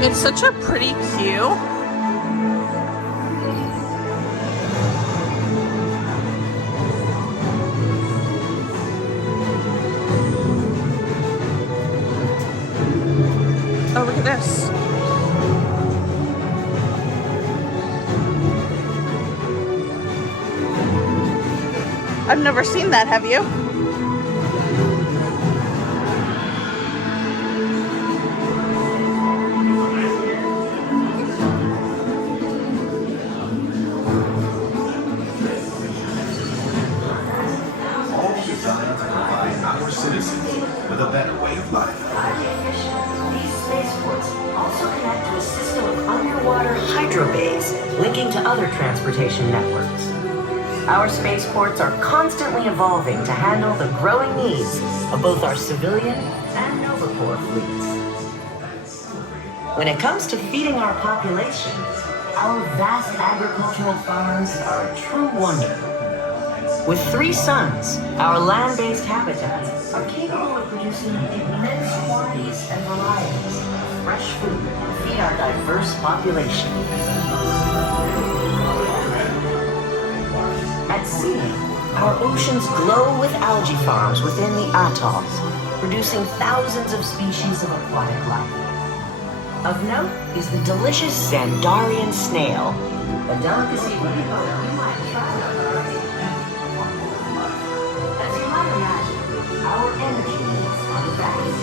It's such a pretty queue. Oh, look at this. I've never seen that, have you? With a better way of life. These spaceports also connect to a system of underwater hydrobays linking to other transportation networks. Our spaceports are constantly evolving to handle the growing needs of both our civilian and Nova Corps fleets. When it comes to feeding our population, our vast agricultural farms are a true wonder. With 3 suns, our land-based habitats are capable of producing immense quantities and varieties of fresh food to feed our diverse population. At sea, our oceans glow with algae farms within the atolls, producing thousands of species of aquatic life. Of note is the delicious Xandarian snail, a delicacy you might try. Our energy needs are vast.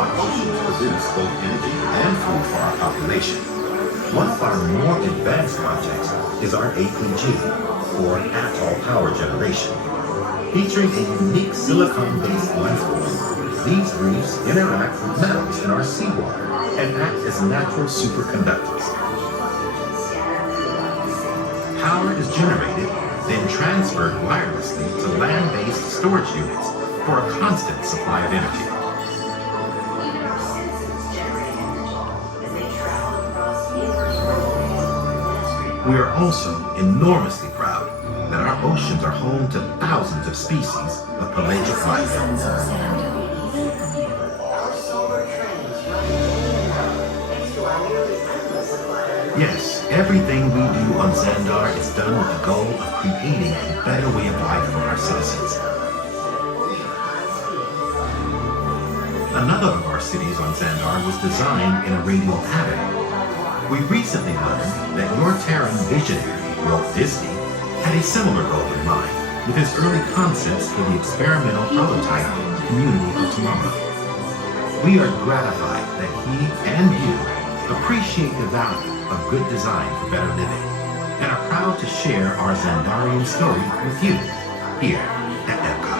Our oceans produce both energy and food for our population. One of our more advanced projects is our APG, or Atoll Power Generation. Featuring a unique silicon-based life form, these reefs interact with metals in our seawater and act as natural superconductors. Power is generated, then transferred wirelessly to land-based storage units for a constant supply of energy. We are also enormously proud that our oceans are home to thousands of species of pelagic life. Yes, everything we do on Xandar is done with the goal of creating a better way of life for our citizens. Another of our cities on Xandar was designed in a radial pattern. We recently learned that your Terran visionary, Walt Disney, had a similar goal in mind with his early concepts for the experimental prototype Community of Tomorrow. We are gratified that he and you appreciate the value of good design for better living and are proud to share our Xandarian story with you here at EPCOT.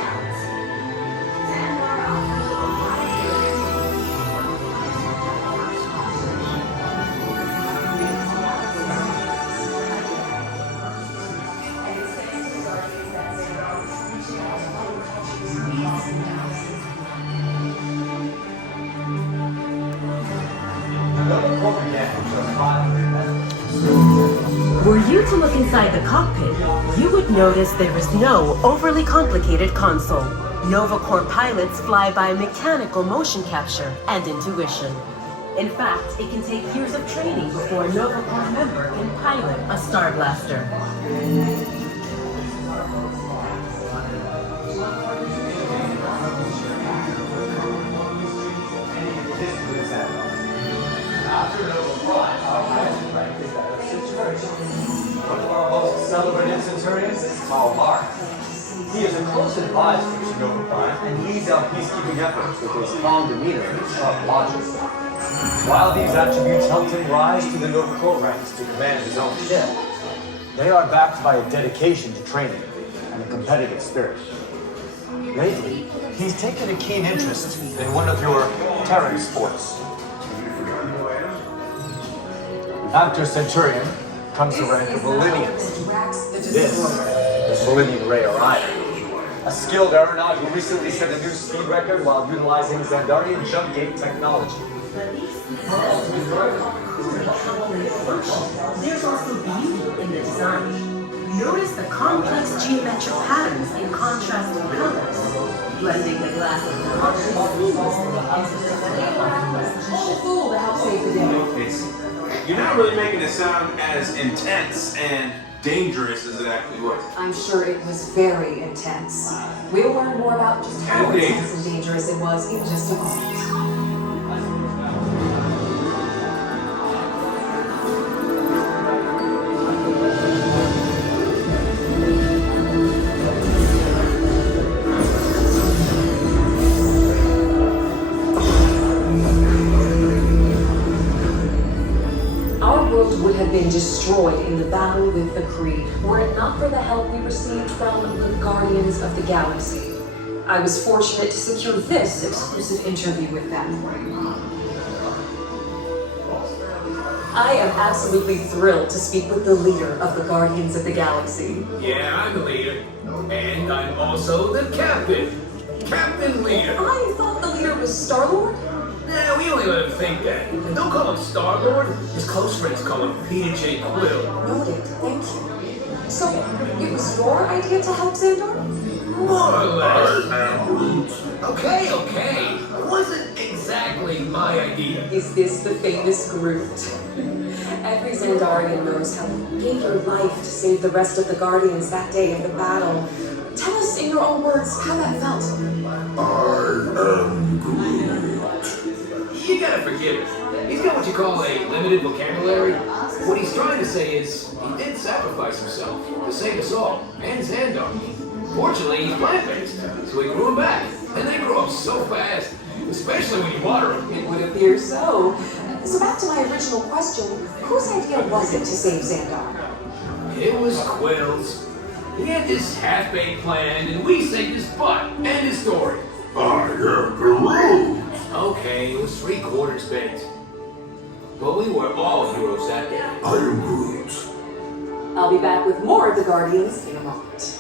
Were you to look inside the cockpit, you would notice there is no overly complicated console. Nova Corps pilots fly by mechanical motion capture and intuition. In fact, it can take years of training before a Nova Corps member can pilot a Star Blaster. One of our most celebrated Xandarians is called Mark. He is a close advised from Nova Prime and leads our peacekeeping efforts with his calm demeanor and sharp logic. While these attributes helped him rise to the Nova Corps ranks to command his own ship, they are backed by a dedication to training and a competitive spirit. Lately, he's taken a keen interest in one of your Terran sports. After Centurion comes the rank of Valinian. This is Valinian Ray Orion, a skilled aeronaut who recently set a new speed record while utilizing Xandarian jump gate technology. There's also beauty in the design. Notice the complex geometric patterns in contrasting colors, blending the glass of colors seamlessly into the whole fool to help save the day. You're not really making it sound as intense and dangerous as it actually was. I'm sure it was very intense. We'll learn more about just how intense and dangerous it was in just a moment. Would have been destroyed in the battle with the Kree were it not for the help we received from the Guardians of the Galaxy. I was fortunate to secure this exclusive interview with them. I am absolutely thrilled to speak with the leader of the Guardians of the Galaxy. Yeah, I'm the leader. And I'm also the captain. Captain Leader. I thought the leader was Star-Lord? Nah, we only let him think that. And don't call him Star-Lord. His close friends call him Peter J. Quill. Noted, thank you. So, it was your idea to help Xandar? More or less. Okay. It wasn't exactly my idea. Is this the famous Groot? Every Xandarian knows how you gave your life to save the rest of the Guardians that day in the battle. Tell us in your own words how that felt. I am Groot. You gotta forgive him. He's got what you call a limited vocabulary. What he's trying to say is, he did sacrifice himself to save us all, and Xandar. Fortunately, he's plant-based, so we grew him back. And they grow up so fast, especially when you water them. It would appear so. So back to my original question, whose idea was it to save Xandar? It was Quill's. He had this half-baked plan, and we saved his butt. End of story. I am Groot. Okay, it was 3/4 baked. But we were all heroes that day. I am Groot. I'll be back with more of the Guardians in a moment.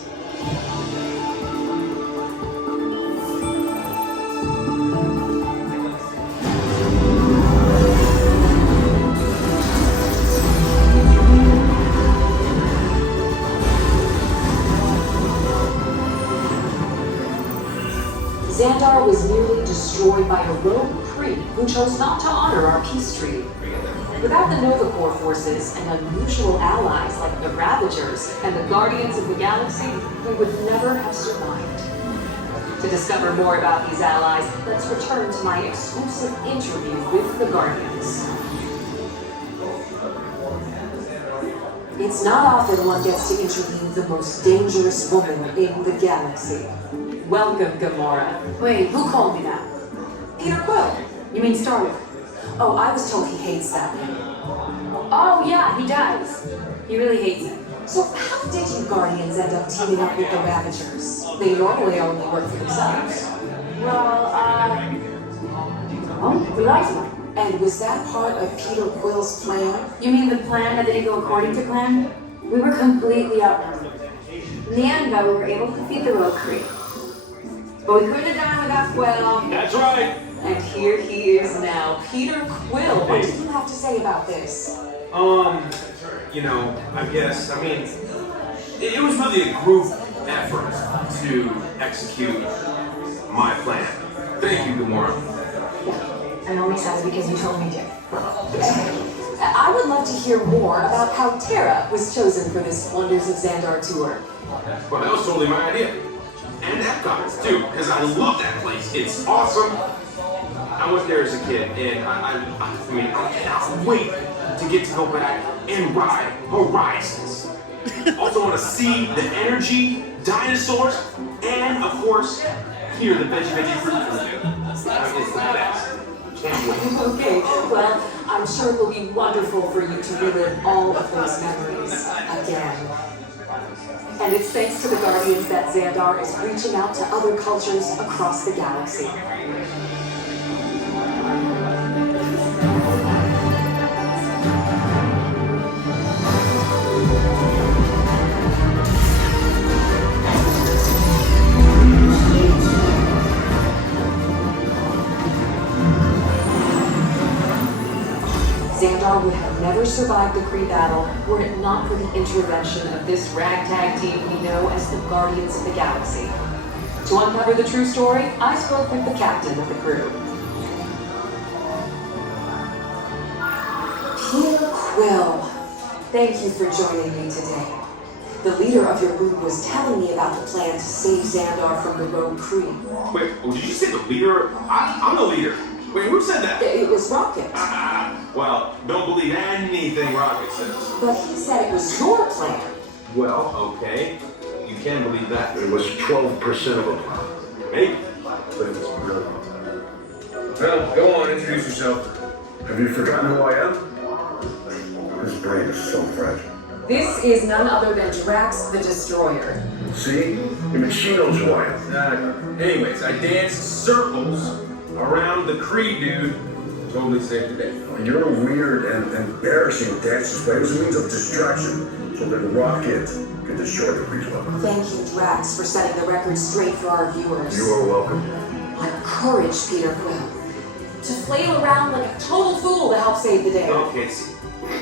Xandar was nearly destroyed by a rogue Kree who chose not to honor our peace treaty. Without the Nova Corps forces and unusual allies like the Ravagers and the Guardians of the Galaxy, we would never have survived. To discover more about these allies, let's return to my exclusive interview with the Guardians. It's not often one gets to interview the most dangerous woman in the galaxy. Welcome, Gamora. Wait, who called me that? Peter Quill. You mean Star-Lord? Oh, I was told he hates that name. Oh yeah, he does. He really hates it. So how did you Guardians end up teaming up with the Ravagers? They normally only work for themselves. We lied to them. And was that part of Peter Quill's plan? You mean the plan that didn't go according to plan? We were completely outnumbered. In the end, though, we were able to defeat the rogue Kree. But we couldn't have done it without Quill. That's right. And here he is now, Peter Quill. What do you have to say about this? It was really a group effort to execute my plan. Thank you, Gamora. I only said it because you told me to. I would love to hear more about how Terra was chosen for this Wonders of Xandar tour. Well, that was totally my idea. And EPCOT, too, because I love that place. It's awesome. I went there as a kid, and I cannot wait to get to go back and ride Horizons. Also want to see the energy dinosaurs, and of course, here the veggie fruit review. It's the best. Can't wait. Okay, well, I'm sure it will be wonderful for you to relive all of those memories again. And it's thanks to the Guardians that Xandar is reaching out to other cultures across the galaxy. Xandar would have never survived the Kree battle were it not for the intervention of this ragtag team we know as the Guardians of the Galaxy. To uncover the true story, I spoke with the captain of the crew. Peter Quill, thank you for joining me today. The leader of your group was telling me about the plan to save Xandar from the rogue Kree. Wait, did you say the leader? I'm the leader. Wait, who said that? It was Rocket. Well, don't believe anything Rocket says. But he said it was your plan. Well, okay. You can believe that. It was 12% of a plan. Maybe. But it was brilliant. Well, go on, introduce yourself. Have you forgotten who I am? His brain is so fragile. This is none other than Drax the Destroyer. See? Even she knows who I am. Anyways, I danced circles around the Kree dude. Totally saved the day. Your weird and embarrassing dance display was a means of distraction so that Rocket could destroy the Kree level. Thank you, Drax, for setting the record straight for our viewers. You are welcome. Like courage, Peter Quill. To flail around like a total fool to help save the day. Okay, see,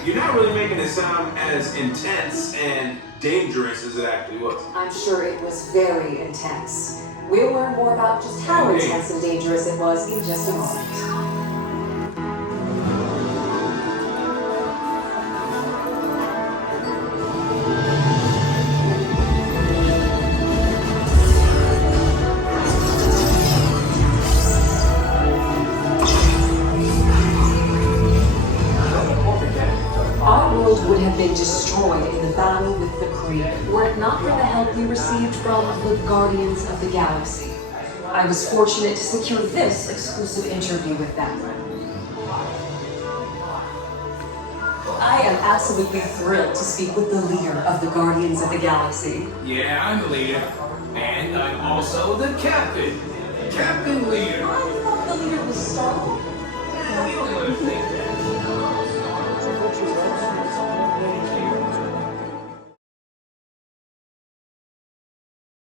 you're not really making it sound as intense and dangerous as it actually was. I'm sure it was very intense. We'll learn more about just how intense and dangerous it was in just a moment. Would have been destroyed in the battle with the Kree were it not for the help we received from the Guardians of the Galaxy. I was fortunate to secure this exclusive interview with them. I am absolutely thrilled to speak with the leader of the Guardians of the Galaxy. Yeah, I'm the leader. And I'm also the captain. Captain Leader. I thought the leader was Star. Yeah, we only want to think that.